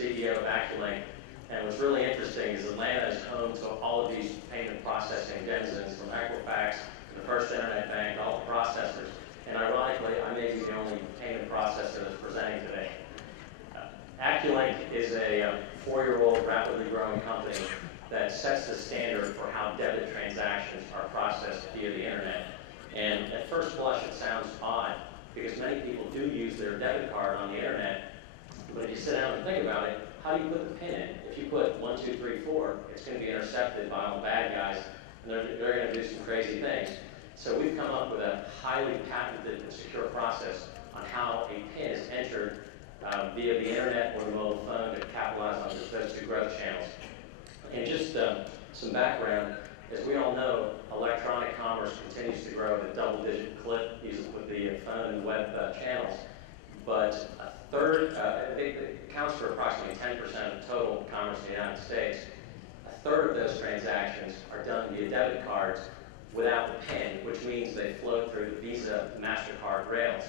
CEO of Acculynk. And what's really interesting is Atlanta is home to all of these payment processing denizens, from Equifax to the First Internet Bank, all the processors. And ironically, I may be the only payment processor that's presenting today. Acculynk is a 4-year-old, rapidly growing company that sets the standard for how debit transactions are processed via the internet. And at first blush, it sounds odd, because many people do use their debit card on the internet. But if you sit down and think about it, how do you put the PIN in? If you put 1, 2, 3, 4, it's going to be intercepted by all the bad guys, and they're going to do some crazy things. So we've come up with a highly patented and secure process on how a PIN is entered via the internet or the mobile phone to capitalize on those two growth channels. And just some background, as we all know, electronic commerce continues to grow at a double-digit clip with the phone and web channels. But a third, it accounts for approximately 10% of total commerce in the United States. A third of those transactions are done via debit cards without the PIN, which means they flow through the Visa, MasterCard rails.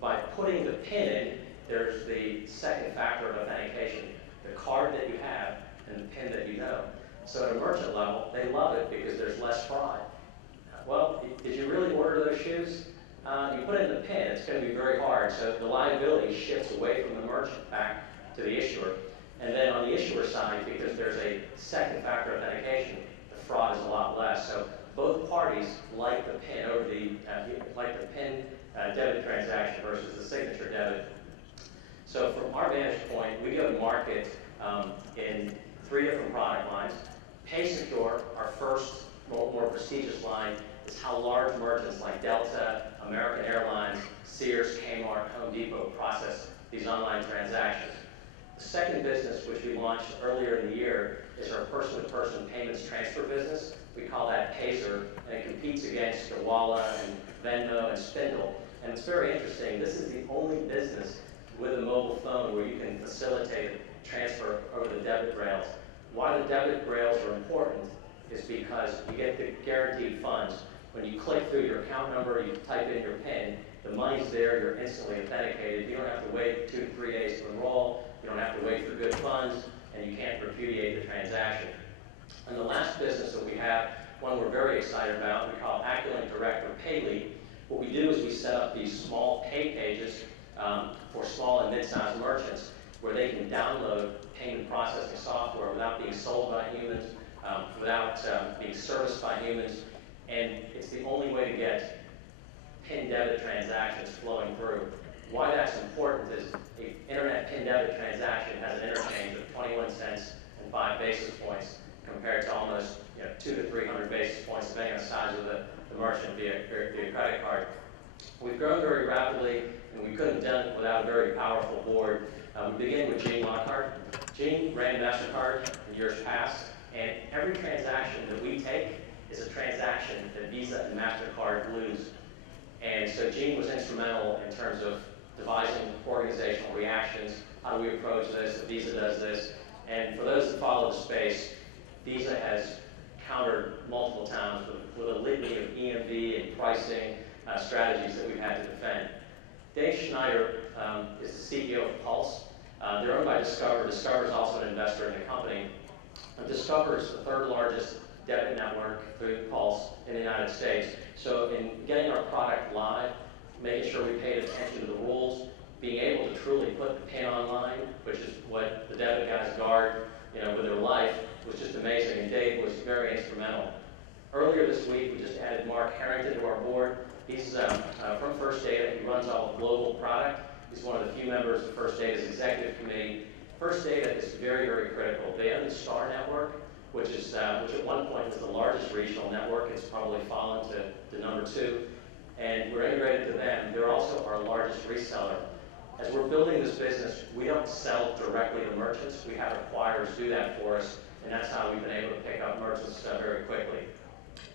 By putting the PIN in, there's the second factor of authentication, the card that you have and the PIN that you know. So at a merchant level, they love it because there's less fraud. Well, did you really order those shoes? You put in the PIN, it's going to be very hard. So the liability shifts away from the merchant back to the issuer. And then on the issuer side, because there's a second factor authentication, the fraud is a lot less. So both parties like the PIN over debit transaction versus the signature debit. So from our vantage point, we go to market in 3 different product lines. PaySecure, our first, more prestigious line, is how large merchants like Delta, American Airlines, Sears, Kmart, Home Depot process these online transactions. The second business, which we launched earlier in the year, is our person-to-person payments transfer business. We call that Pazer, and it competes against Gawala and Venmo and Spindle. And it's very interesting. This is the only business with a mobile phone where you can facilitate a transfer over the debit rails. Why the debit rails are important is because you get the guaranteed funds. When you click through your account number, you type in your PIN, the money's there, you're instantly authenticated. You don't have to wait 2 to 3 days to enroll, you don't have to wait for good funds, and you can't repudiate the transaction. And the last business that we have, one we're very excited about, we call Acculynk Direct or Paylead. What we do is we set up these small pay pages for small and mid-sized merchants where they can download payment processing software without being sold by humans, without being serviced by humans. And it's the only way to get PIN debit transactions flowing through. Why that's important is an internet PIN debit transaction has an interchange of 21 cents and 5 basis points compared to almost 200 to 300 basis points depending on the size of the merchant via credit card. We've grown very rapidly, and we couldn't have done it without a very powerful board. We begin with Gene Lockhart. Gene ran MasterCard in years past, and every transaction that we take is a transaction that Visa and MasterCard lose. And so Gene was instrumental in terms of devising organizational reactions. How do we approach this? Visa does this. And for those that follow the space, Visa has countered multiple times with a litany of EMV and pricing strategies that we've had to defend. Dave Schneider is the CEO of Pulse. They're owned by Discover. Discover is also an investor in the company. And Discover is the 3rd largest debit network through Pulse in the United States. So in getting our product live, making sure we paid attention to the rules, being able to truly put the PIN online, which is what the debit guys guard with their life, was just amazing, and Dave was very instrumental. Earlier this week, we just added Mark Harrington to our board. He's from First Data. He runs all global product. He's one of the few members of First Data's executive committee. First Data is very, very critical. They own the Star Network, which at one point was the largest regional network. It's probably fallen to number 2. And we're integrated to them. They're also our largest reseller. As we're building this business, we don't sell directly to merchants. We have acquirers do that for us, and that's how we've been able to pick up merchants very quickly.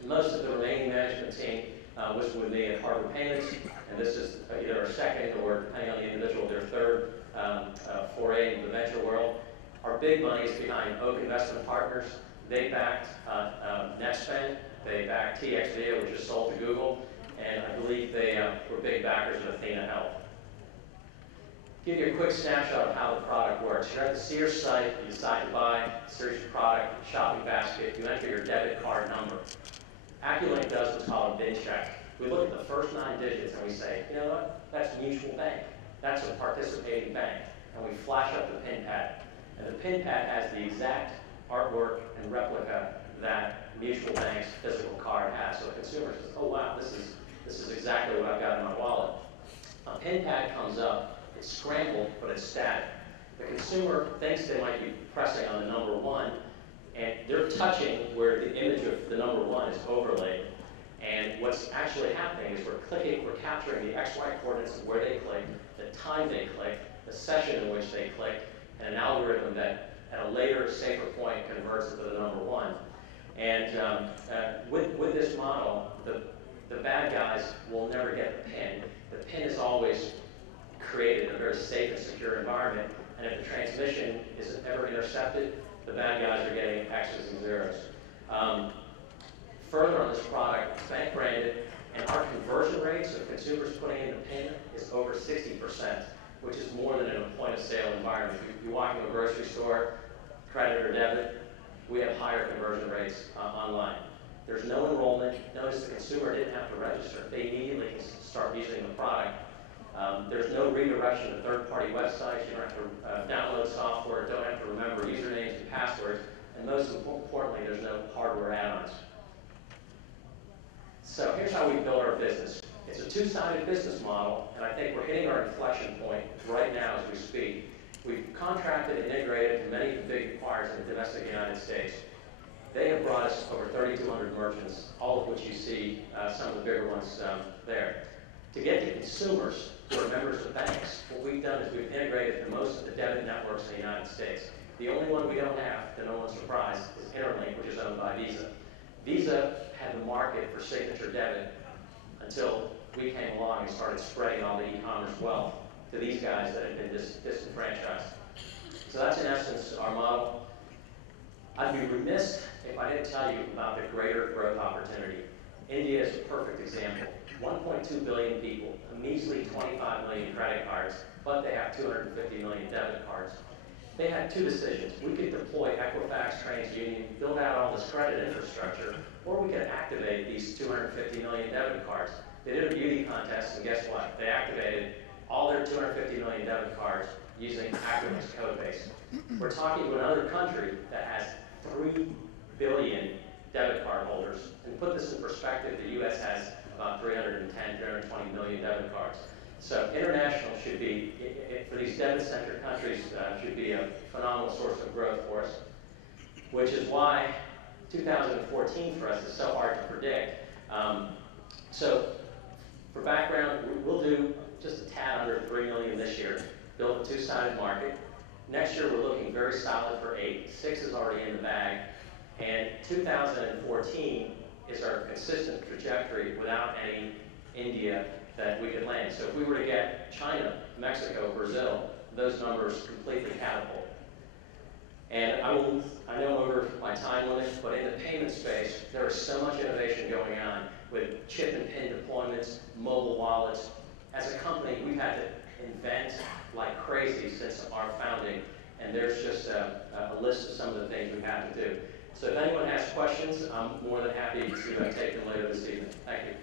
Most of the remaining management team was with me at Harbor Payments, and this is either our second or, depending on the individual, their 3rd foray into the venture world. Our big money is behind Oak Investment Partners. They backed NetSpend. They backed TXVia, which is sold to Google, and I believe they were big backers of Athena Health. give you a quick snapshot of how the product works. You're at the Sears site, you decide to buy a Sears product, shopping basket, you enter your debit card number. Acculynk does what's called a bin check. We look at the first 9 digits and we say, you know what, that's Mutual Bank. That's a participating bank. And we flash up the pin pad. And the pin pad has the exact artwork and replica that Mutual Bank's physical card has. So the consumer says, oh wow, this is exactly what I've got in my wallet. A pin pad comes up, it's scrambled, but it's static. The consumer thinks they might be pressing on the number 1, and they're touching where the image of the number 1 is overlaid. And what's actually happening is we're capturing the XY coordinates of where they clicked, the time they clicked, the session in which they clicked, and an algorithm that at a later, safer point converts it to the number 1. And with this model, the bad guys will never get the pin. The pin is always created in a very safe and secure environment, and if the transmission is ever intercepted, the bad guys are getting X's and zeros. Further on this product, it's bank branded, and our conversion rates of consumers putting in the PIN is over 60%, which is more than in a point of sale environment. If you walk into a grocery store, credit or debit, we have higher conversion rates online. There's no enrollment. Notice the consumer didn't have to register. They immediately can start using the product. There's no redirection to third-party websites. You don't have to download software, don't have to remember usernames and passwords, and most importantly, there's no hardware add-ons. So here's how we build our business. It's a two-sided business model, and I think we're hitting our inflection point right now as we speak. We've contracted and integrated to many of the big acquirers in the domestic United States. They have brought us over 3,200 merchants, all of which you see, some of the bigger ones there. To get to consumers who are members of banks, what we've done is we've integrated to most of the debit networks in the United States. The only one we don't have, to no one's surprise, is Interlink, which is owned by Visa. Visa had the market for signature debit until we came along and started spreading all the e-commerce wealth to these guys that had been disenfranchised. So that's in essence our model. I'd be remiss if I didn't tell you about the greater growth opportunity. India is a perfect example. 1.2 billion people, a measly 25 million credit cards, but they have 250 million debit cards. They had 2 decisions. We could deploy Equifax, TransUnion, build out all this credit infrastructure, or we could activate these 250 million debit cards. They did a beauty contest, and guess what? They activated all their 250 million debit cards using Aculink's code base. We're talking to another country that has 3 billion debit card holders. And to put this in perspective, the US has about 310, 320 million debit cards. So international should be, for these debit-centric countries, should be a phenomenal source of growth for us, which is why 2014 for us is so hard to predict. So for background, we'll do just a tad under 3 million this year, build a 2-sided market. Next year, we're looking very solid for 8. 6 is already in the bag. And 2014 is our consistent trajectory without any India that we could land. So if we were to get China, Mexico, Brazil, those numbers completely catapult. And I know I'm over my time limit, but in the payment space, there is so much innovation going on with chip and PIN deployments, mobile wallets. As a company, we've had to invent like crazy since our founding, and there's just a list of some of the things we've had to do. So if anyone has questions, I'm more than happy to take them later this evening. Thank you.